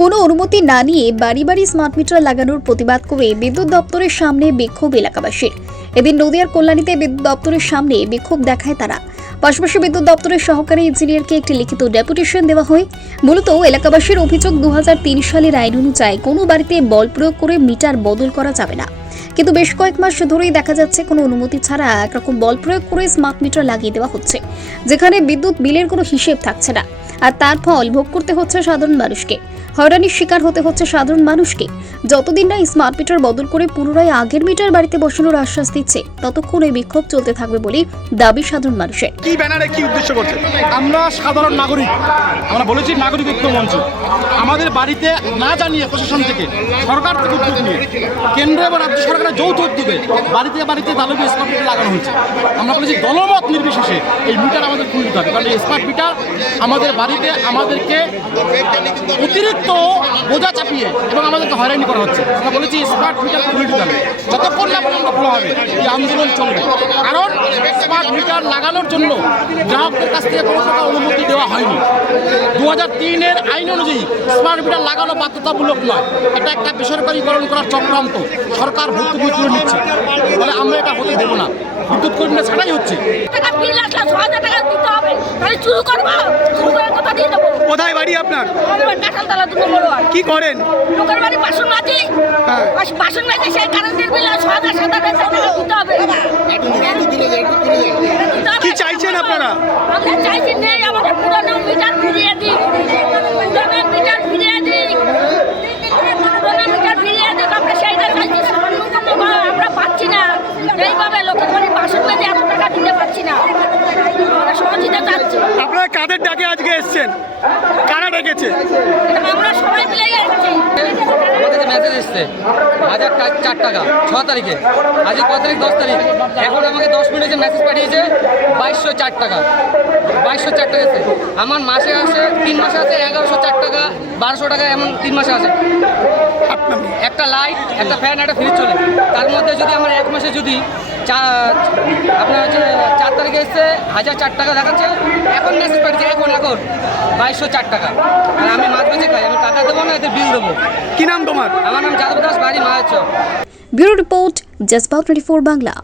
কোনো অনুমতি না নিয়ে বাড়ি বাড়ি স্মার্ট মিটার লাগানোর প্রতিবাদ করে বিদ্যুৎ দপ্তরের সামনে বিক্ষোভ এলাকাবাসীর। এদিন নদিয়ার কল্যাণীতে বিদ্যুৎ দপ্তরের সামনে বিক্ষোভ দেখায় তারা। পাশাপাশি বিদ্যুৎ দপ্তরের সহকারী ইঞ্জিনিয়ারকে একটি লিখিত ডেপুটেশন দেওয়া হয়। মূলত এলাকাবাসীর অভিযোগ 2003 সালের আইন অনুযায়ী কোনো বাড়িতে বল প্রয়োগ করে মিটার বদল করা যাবে না, কিন্তু বেশ কয়েক মাস ধরেই দেখা যাচ্ছে কোনো অনুমতি ছাড়া একরকম বল প্রয়োগ করে স্মার্ট মিটার লাগিয়ে দেওয়া হচ্ছে, যেখানে বিদ্যুৎ বিলের কোনো হিসেব থাকছে না। আর তার ফল ভোগ করতে হচ্ছে সাধারণ মানুষকে, হয়রানির শিকার হতে হচ্ছে সাধারণ মানুষকে। যতদিন না স্মার্ট মিটার বদল করে পুনরায় আগের মিটার বাড়িতে বসানোর আশ্বাস দিচ্ছে, ততক্ষণ এই বিক্ষোভ চলতে থাকবে বলে দাবি সাধারণ মানুষের। কি ব্যানারে কি উদ্দেশ্য করছে? আমরা সাধারণ নাগরিক, আমরা বলেছি নাগরিক ঐক্য মঞ্চ, আমাদের বাড়িতে না জানিয়ে প্রশাসন থেকে, সরকার থেকে উদ্যোগ নিয়ে, কেন্দ্র এবং রাজ্য সরকারের যৌথ উদ্যোগে বাড়িতে বাড়িতে দালবি স্মার্ট মিটার লাগানো হয়েছে। আমরা বলেছি দলমত নির্বিশেষে এই মিটার আমাদের খুলে দিতে হবে, কারণ এই স্মার্ট মিটার আমাদের বাড়িতে আমাদেরকে অতিরিক্ত বোঝা চাপিয়ে এবং আমাদেরকে হয়রানি করা হচ্ছে। আমরা বলেছি স্মার্ট মিটার খুলে দিতে হবে, যতক্ষণ না পর্যন্ত খোলা হবে এই আন্দোলন চলবে। কারণ স্মার্ট মিটার লাগানোর জন্য গ্রাহকদের কাছ থেকে কোনো প্রকার অনুমতি দেওয়া হয়নি। 2003-এর আইন অনুযায়ী স্মার্ট মিটার লাগানো বাধ্যতামূলক নয়, এটা একটা বেসরকারিকরণ করার চক্রান্ত, সরকার ভর্তুকি তুলে নিচ্ছে। ফলে আমরা এটা হতে দেবো না, বিদ্যুৎ কর্মীরা ছাড়াই হচ্ছে। কোথায় বাড়ি আপনার? কি করেন? কি চাইছেন আপনারা? আমরা চাইছি নেই, আমাদের পুরনো মিটার ফিরিয়ে দিই, পুরনো মিটার ফিরিয়ে দিই, পুরনো মিটার ফিরিয়ে দিই। আমরা সেইটা চাইছি, আমরা পাচ্ছি না। এইভাবে লোকের বাড়ি বাসন মেজে এত টাকা দিতে পারছি না, আমরা সহযোগিতা চাচ্ছি। আপনারা কাদের ডাকে আজকে এসছেন? কারা ডেকেছে? আমরা সবাই মিলে এসেছি। আমাদের মেসেজ এসছে 1004 টাকা 6 তারিখে, আজকে কত তারিখ? 10 তারিখ। এখন আমাকে 10 মিনিটে মেসেজ পাঠিয়েছে 2204 টাকা, 2204 টাকা এসছে। আমার মাসে আসে 3 মাসে আছে 1104 টাকা, 1200 টাকা, এমন 3 মাসে আসে। একটা লাইট, একটা ফ্যান, একটা ফ্রিজ চলে, তার মধ্যে যদি আমার 1 মাসে যদি আপনার হচ্ছে 4 তারিখে এসছে 1004 টাকা দেখাচ্ছে, এখন মেসেজ পাঠিয়েছে এখন 2204 টাকা। আর আমি মাছ বেঁচে খাই, আমি টাকা দেবো না, এদের বিল দেবো। কি নাম তোমার? আমার নাম যাদব দাস, বাড়ি মায়াচর। ব্যুরো রিপোর্ট, জজবাব 24 বাংলা।